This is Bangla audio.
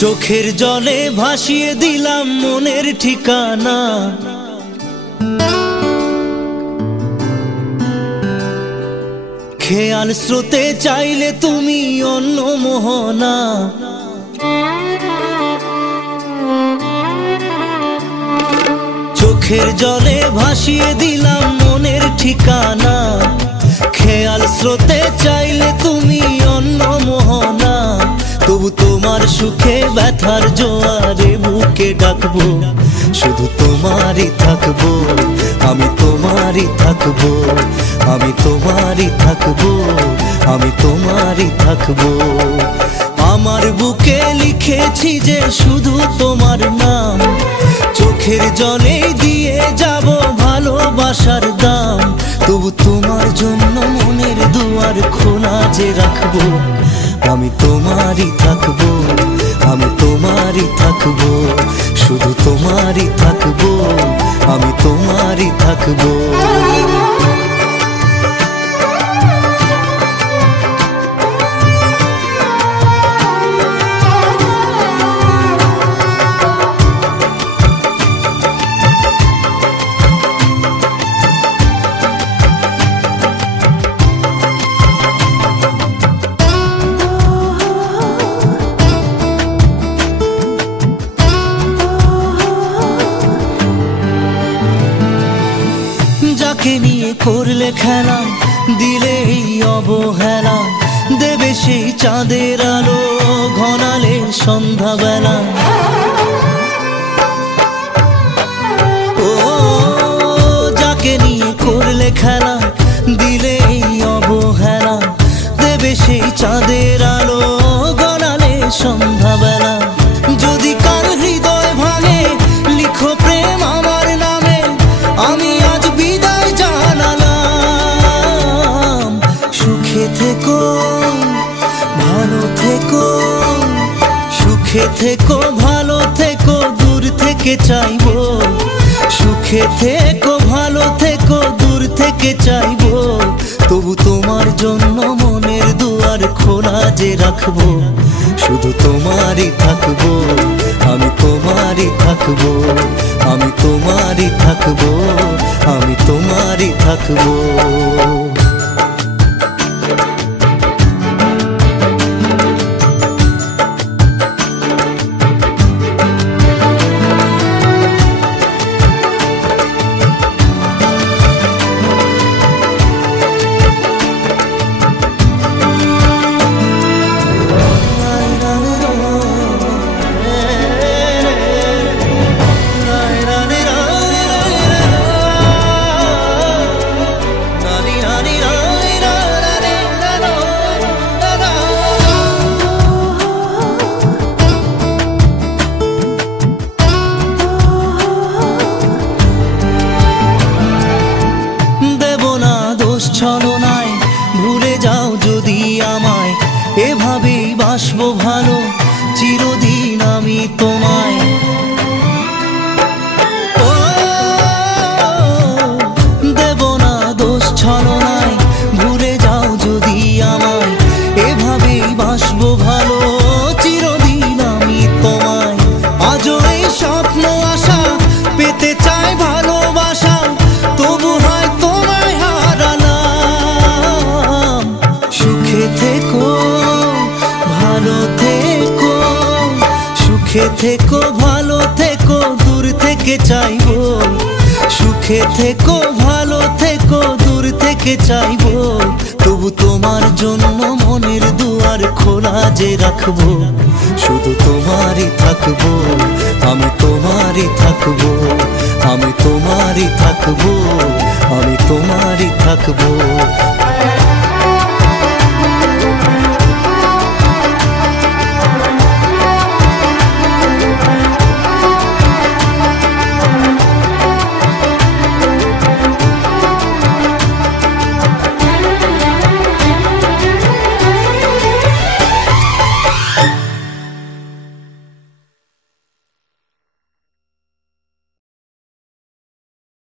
চোখের জলে ভাসিয়ে দিলাম মনের ঠিকানা। খেয়াল স্রোতে চাইলে তুমি অন্য মোহনা। চোখের জলে ভাসিয়ে দিলাম মনের ঠিকানা। খেয়াল স্রোতে চাইলে তুমি অন্য মোহনা। তবু তোমার সুখে ব্যথার জোয়ারে বুকে ডাকবো, শুধু তোমারই থাকবো, আমি তোমারই থাকবো, আমি তোমারই থাকবো, আমি তোমারই থাকবো। আমার বুকে লিখেছি যে শুধু তোমার নাম, চোখের জলে দিয়ে যাব ভালোবাসার দাম। তবু তোমার জন্য মনের দুয়ার খোলা যে রাখবো, আমি তোমারই থাকবো, আমি তোমারই থাকবো, শুধু তোমারই থাকবো, আমি তোমারই থাকবো। যাকে নিয়ে করলে খেলা, দিলে এই অবহেলা, দেবে সেই চাঁদের আলো ঘনালে সন্ধ্যাবেলা। ও যাকে নিয়ে করলে খেলা, দিলে এই অবহেলা, দেবে সেই চাঁদের আলো ঘনালে সন্ধ্যাবেলা। যদি কার হৃদয় ভাঙে লিখো প্রেম আমার নামে, আমি আজ বিদায় জানালাম। সুখে থেকো, ভালো থেকো, সুখে থেকো, ভালো থেকো, দূর থেকে চাইবো। সুখে থেকো, ভালো থেকো, দূর থেকে চাইবো। তবু তোমার জন্য মনের দুয়ার খোলা যে রাখবো, শুধু তোমারই থাকবো, আমি তোমারই থাকবো, আমি তোমারই থাকবো, আমি তোমারই থাকবো। ছলনায় ভুলে যাও যদি আমায়, এভাবেই বাসবো ভালো চিরদিন আমি তোমায়। ও দেব না দোষ ছলনায়, ভুলে যাও যদি আমায়, এভাবেই বাসবো ভালো চিরদিন আমি তোমায়। আজও এই স্বপ্ন আশা পেতে চাই ভালোবাসা, তবু হয় তোমায় হারালাম। সুখে থেকো, ভালো থেকো, সুখে থেকো, ভালো থেকো, দূর থেকে চাইবো। সুখে থেকো, ভালো থেকো, দূর থেকে চাইবো। তবু তোমার জন্য মনের দুয়ার খোলা যে রাখবো, শুধু তোমারই থাকবো, আমি তোমারই থাকবো, আমি তোমারই থাকবো, আমি তোমারই থাকবো।